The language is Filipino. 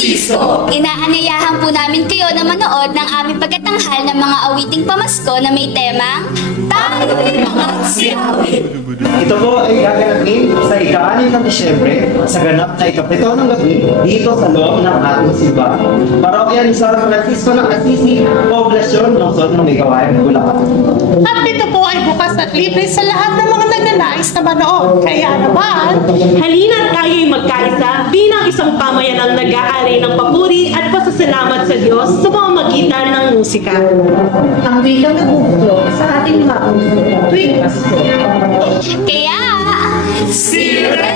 Francisco. Inaanyayahan po namin kayo na manood ng aming pagkatanghal ng mga awiting pamasko na may temang Tayo'y Mga Siyawin. Ito po ay gaganapin sa ika-6 ng Disyembre sa ganap na ika-7 ng gabi dito sa loob ng ating simbahan. Parokya ni San Francisco ng Assisi, Poblasyon, Lungsod ng Migawayan, Bulacan. At ito po ay bukas at libre sa lahat ng mga nagnanais na manood. Kaya naman, Halina't tayo'y magkaisa bilang isang pamayanang nag-aari ng papuri at pasasalamat sa Diyos sa pamamagitan ng musika. Ang wikang nagbubulong sa ating mga puso tuwing Pasko. Kaya, Sire!